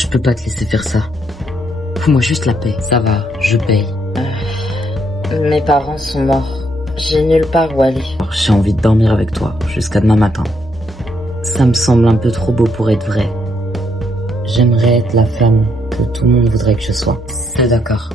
Je peux pas te laisser faire ça. Fous-moi juste la paix. Ça va, je paye. Mes parents sont morts. J'ai nulle part où aller. Alors, j'ai envie de dormir avec toi jusqu'à demain matin. Ça me semble un peu trop beau pour être vrai. J'aimerais être la femme que tout le monde voudrait que je sois. C'est d'accord.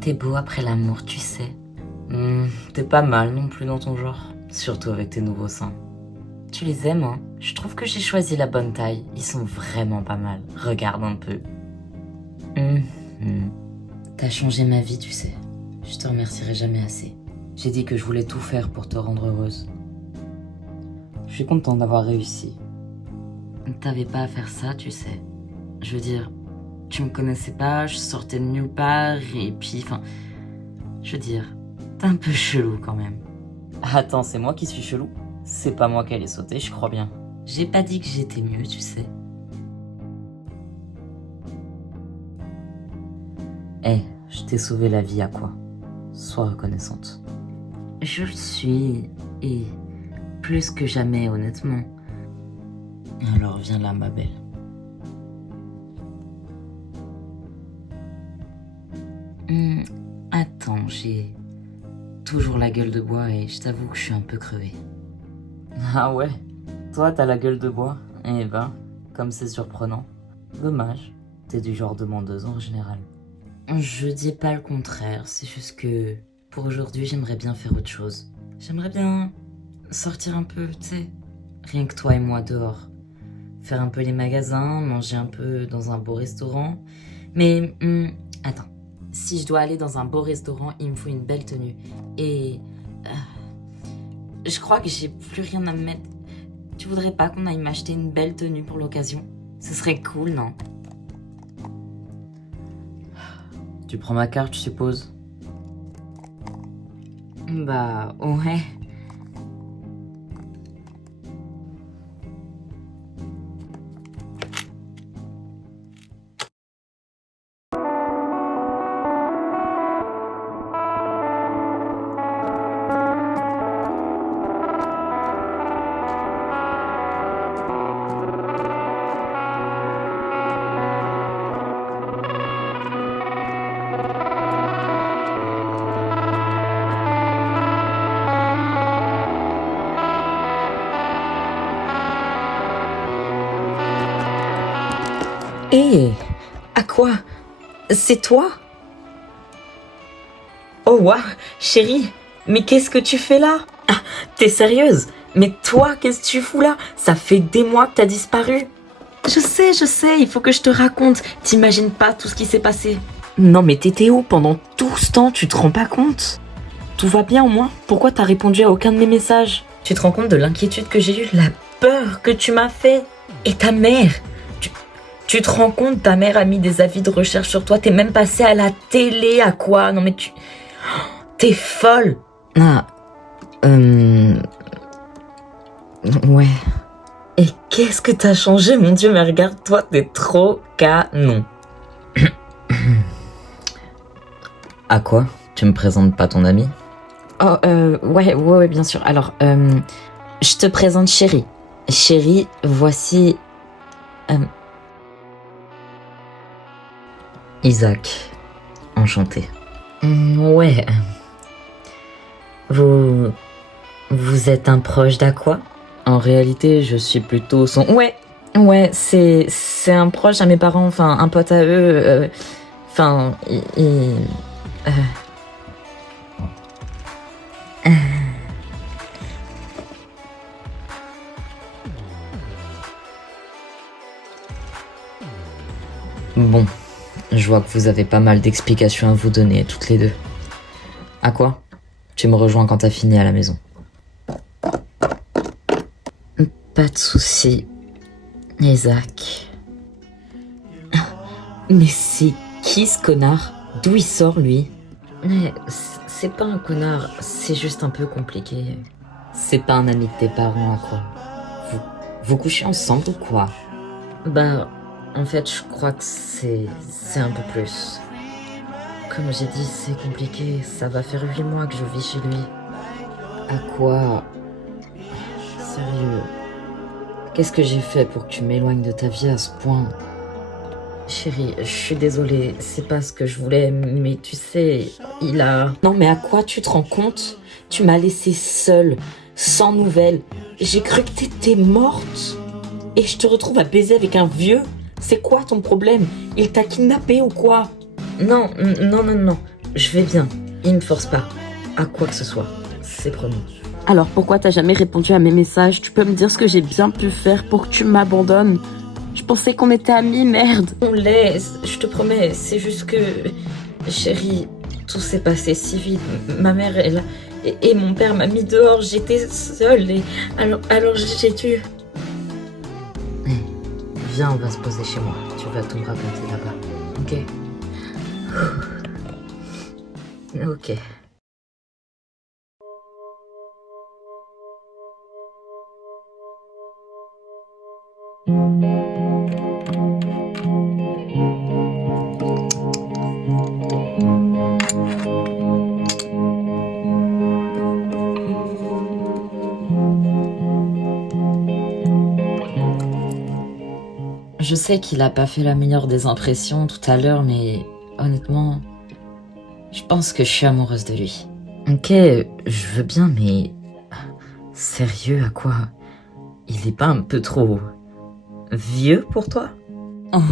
T'es beau après l'amour, tu sais. T'es pas mal non plus dans ton genre. Surtout avec tes nouveaux seins. Tu les aimes, hein? Je trouve que j'ai choisi la bonne taille. Ils sont vraiment pas mal. Regarde un peu. T'as changé ma vie, tu sais. Je te remercierai jamais assez. J'ai dit que je voulais tout faire pour te rendre heureuse. Je suis content d'avoir réussi. T'avais pas à faire ça, tu sais. Je veux dire, tu me connaissais pas, je sortais de nulle part, et puis, je veux dire, t'es un peu chelou quand même. Attends, c'est moi qui suis chelou? C'est pas moi qui allais sauter, je crois bien. J'ai pas dit que j'étais mieux, tu sais. Je t'ai sauvé la vie à quoi? Sois reconnaissante. Je le suis, et plus que jamais, honnêtement. Alors viens là, ma belle. Attends, j'ai toujours la gueule de bois et je t'avoue que je suis un peu crevée. Ah ouais? Toi, t'as la gueule de bois? Eh ben, comme c'est surprenant. Dommage, t'es du genre demandeuse en général. Je dis pas le contraire, c'est juste que pour aujourd'hui, j'aimerais bien faire autre chose. J'aimerais bien sortir un peu, tu sais, rien que toi et moi dehors. Faire un peu les magasins, manger un peu dans un beau restaurant. Mais, attends. Si je dois aller dans un beau restaurant, il me faut une belle tenue. Et je crois que j'ai plus rien à me mettre. Tu voudrais pas qu'on aille m'acheter une belle tenue pour l'occasion? Ce serait cool, non? Tu prends ma carte, je suppose? Bah, ouais. Hé, à quoi? C'est toi? Oh waouh, chérie, mais qu'est-ce que tu fais là? Ah, t'es sérieuse? Mais toi, qu'est-ce que tu fous là? Ça fait des mois que t'as disparu. Je sais, il faut que je te raconte. T'imagines pas tout ce qui s'est passé. Non mais t'étais où pendant tout ce temps, tu te rends pas compte? Tout va bien au moins? Pourquoi t'as répondu à aucun de mes messages? Tu te rends compte de l'inquiétude que j'ai eue, la peur que tu m'as fait? Et ta mère? Tu te rends compte, ta mère a mis des avis de recherche sur toi, t'es même passé à la télé, à quoi? Non mais t'es folle! Ah, ouais. Et qu'est-ce que t'as changé, mon Dieu, mais regarde-toi, t'es trop canon. À quoi? Tu me présentes pas ton ami? Oh, ouais, bien sûr. Alors, je te présente Chérie. Chérie, voici... Isaac. Enchanté. Ouais. Vous êtes un proche d'Aqua? En réalité, je suis plutôt son... Ouais, c'est un proche à mes parents, enfin, un pote à eux, enfin, Bon, je vois que vous avez pas mal d'explications à vous donner, toutes les deux. À quoi? Tu me rejoins quand t'as fini à la maison. Pas de souci, Isaac. Mais c'est qui ce connard? D'où il sort, lui? Mais c'est pas un connard, c'est juste un peu compliqué. C'est pas un ami de tes parents, à quoi? Vous couchez ensemble ou quoi? Bah, en fait, je crois que c'est un peu plus. Comme j'ai dit, c'est compliqué. Ça va faire 8 mois que je vis chez lui. À quoi? Sérieux? Qu'est-ce que j'ai fait pour que tu m'éloignes de ta vie à ce point? Chérie, je suis désolée, c'est pas ce que je voulais, mais tu sais, il a... Non mais à quoi tu te rends compte? Tu m'as laissée seule, sans nouvelles. J'ai cru que t'étais morte. Et je te retrouve à baiser avec un vieux. C'est quoi ton problème? Il t'a kidnappé ou quoi? Non, je vais bien. Il me force pas. À quoi que ce soit. C'est promis. Alors pourquoi t'as jamais répondu à mes messages? Tu peux me dire ce que j'ai bien pu faire pour que tu m'abandonnes? Je pensais qu'on était amis, merde. On l'est, je te promets. C'est juste que... Chérie, tout s'est passé si vite. Ma mère, elle... Et mon père m'a mis dehors. J'étais seule et... Alors j'ai dû... Viens, on va se poser chez moi. Tu vas tout me raconter là-bas. Ok? Ok. Je sais qu'il a pas fait la meilleure des impressions tout à l'heure, mais honnêtement, je pense que je suis amoureuse de lui. Ok, je veux bien, mais... Sérieux, à quoi? Il est pas un peu trop... vieux pour toi?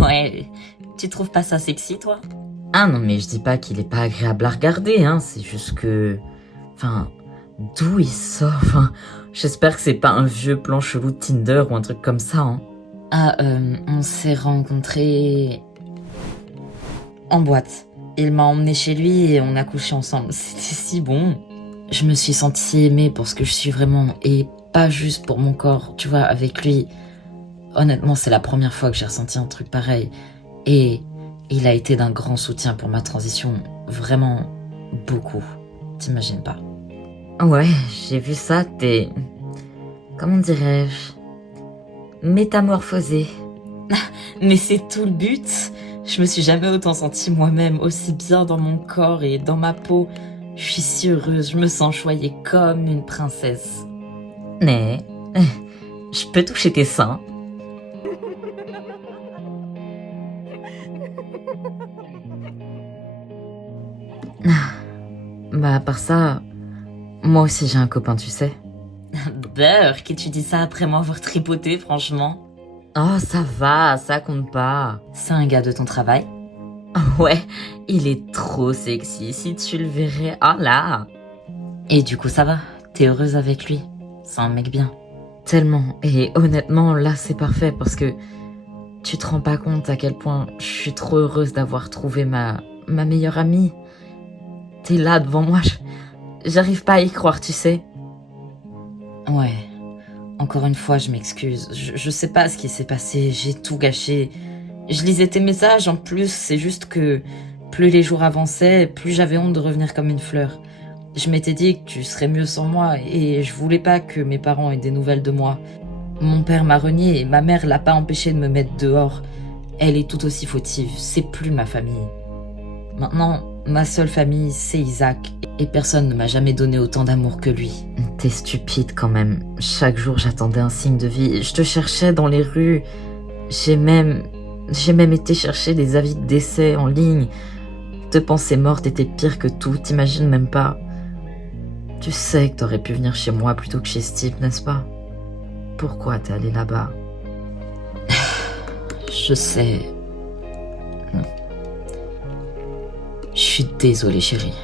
Ouais, tu trouves pas ça sexy, toi? Ah non, mais je dis pas qu'il est pas agréable à regarder, hein, c'est juste que... Enfin, d'où il sort? Enfin, j'espère que c'est pas un vieux plan chelou de Tinder ou un truc comme ça, hein. Ah, on s'est rencontrés... en boîte. Il m'a emmené chez lui et on a couché ensemble. C'était si bon. Je me suis sentie aimée pour ce que je suis vraiment et pas juste pour mon corps. Tu vois, avec lui, honnêtement, c'est la première fois que j'ai ressenti un truc pareil. Et il a été d'un grand soutien pour ma transition. Vraiment beaucoup. T'imagines pas. Ouais, j'ai vu ça, t'es... Comment dirais-je... métamorphosée. Mais c'est tout le but. Je me suis jamais autant sentie moi-même, aussi bien dans mon corps et dans ma peau. Je suis si heureuse, je me sens choyée comme une princesse. Mais, je peux toucher tes seins? Bah, à part ça, moi aussi j'ai un copain, tu sais. Beurre, que tu dis ça après m'avoir tripoté, franchement. Oh, ça va, ça compte pas. C'est un gars de ton travail? Ouais, il est trop sexy, si tu le verrais. Ah là! Et du coup, ça va? T'es heureuse avec lui? C'est un mec bien. Tellement. Et honnêtement, là, c'est parfait parce que tu te rends pas compte à quel point je suis trop heureuse d'avoir trouvé ma meilleure amie. T'es là devant moi, j'arrive pas à y croire, tu sais. Ouais. Encore une fois, je m'excuse. Je sais pas ce qui s'est passé, j'ai tout gâché. Je lisais tes messages en plus, c'est juste que plus les jours avançaient, plus j'avais honte de revenir comme une fleur. Je m'étais dit que tu serais mieux sans moi et je voulais pas que mes parents aient des nouvelles de moi. Mon père m'a renié et ma mère l'a pas empêché de me mettre dehors. Elle est tout aussi fautive, c'est plus ma famille. Maintenant, ma seule famille, c'est Isaac. Et personne ne m'a jamais donné autant d'amour que lui. T'es stupide quand même. Chaque jour, j'attendais un signe de vie. Je te cherchais dans les rues. J'ai même été chercher des avis de décès en ligne. Te penser morte était pire que tout, t'imagines même pas. Tu sais que t'aurais pu venir chez moi plutôt que chez Steve, n'est-ce pas? Pourquoi t'es allé là-bas? Je sais. Je suis désolée, chérie.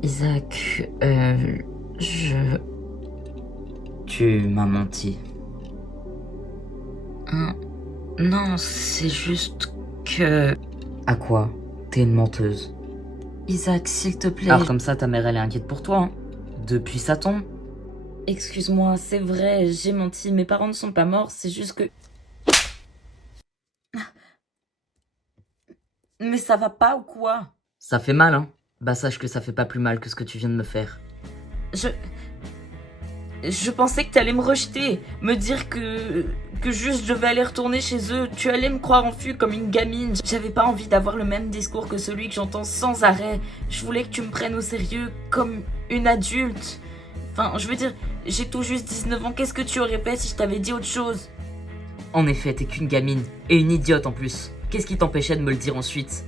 Isaac, Tu m'as menti. Non, c'est juste que... À quoi? T'es une menteuse. Isaac, s'il te plaît... Alors comme ça, ta mère, elle est inquiète pour toi, hein? Depuis ça tombe. Excuse-moi, c'est vrai, j'ai menti, mes parents ne sont pas morts, c'est juste que... Mais ça va pas ou quoi? Ça fait mal, hein? Bah sache que ça fait pas plus mal que ce que tu viens de me faire. Je pensais que t'allais me rejeter, me dire que juste je devais aller retourner chez eux, tu allais me croire enfui comme une gamine. J'avais pas envie d'avoir le même discours que celui que j'entends sans arrêt. Je voulais que tu me prennes au sérieux comme une adulte. Enfin, je veux dire, j'ai tout juste 19 ans, qu'est-ce que tu aurais fait si je t'avais dit autre chose? En effet, t'es qu'une gamine, et une idiote en plus. Qu'est-ce qui t'empêchait de me le dire ensuite?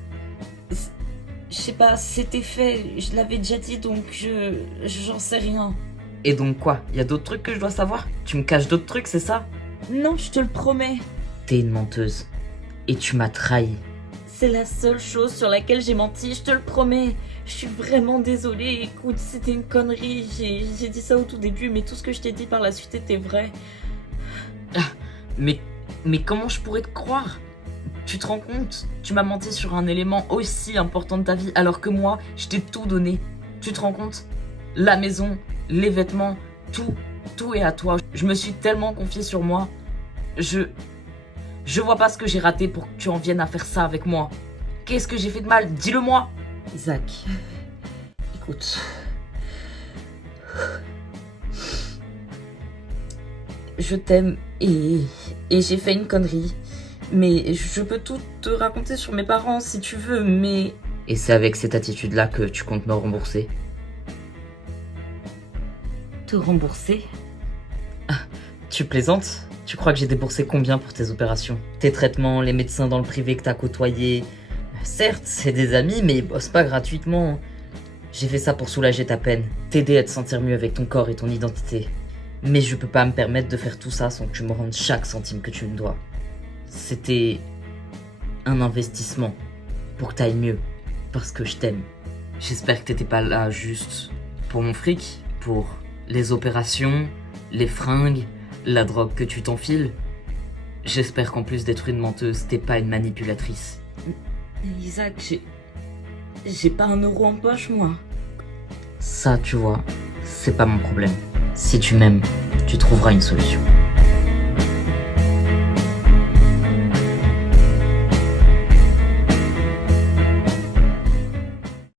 Je sais pas, c'était fait, je l'avais déjà dit donc j'en sais rien. Et donc quoi? Y a d'autres trucs que je dois savoir? Tu me caches d'autres trucs, c'est ça? Non, je te le promets. T'es une menteuse. Et tu m'as trahi. C'est la seule chose sur laquelle j'ai menti, je te le promets. Je suis vraiment désolée, écoute, c'était une connerie. J'ai dit ça au tout début, mais tout ce que je t'ai dit par la suite était vrai. Mais comment je pourrais te croire? Tu te rends compte? Tu m'as menti sur un élément aussi important de ta vie, alors que moi, je t'ai tout donné. Tu te rends compte? La maison, les vêtements, tout est à toi. Je me suis tellement confiée sur moi. Je vois pas ce que j'ai raté pour que tu en viennes à faire ça avec moi. Qu'est-ce que j'ai fait de mal? Dis-le-moi. Isaac, écoute. Je t'aime et j'ai fait une connerie. Mais je peux tout te raconter sur mes parents si tu veux, mais... Et c'est avec cette attitude-là que tu comptes me rembourser? Te rembourser? Ah, tu plaisantes? Tu crois que j'ai déboursé combien pour tes opérations? Tes traitements, les médecins dans le privé que t'as côtoyés? Certes, c'est des amis, mais ils bossent pas gratuitement. J'ai fait ça pour soulager ta peine, t'aider à te sentir mieux avec ton corps et ton identité. Mais je peux pas me permettre de faire tout ça sans que tu me rendes chaque centime que tu me dois. C'était un investissement pour que t'ailles mieux, parce que je t'aime. J'espère que t'étais pas là juste pour mon fric, pour les opérations, les fringues, la drogue que tu t'enfiles. J'espère qu'en plus d'être une menteuse, t'es pas une manipulatrice. Isaac, j'ai pas un euro en poche, moi. Ça, tu vois, c'est pas mon problème. Si tu m'aimes, tu trouveras une solution.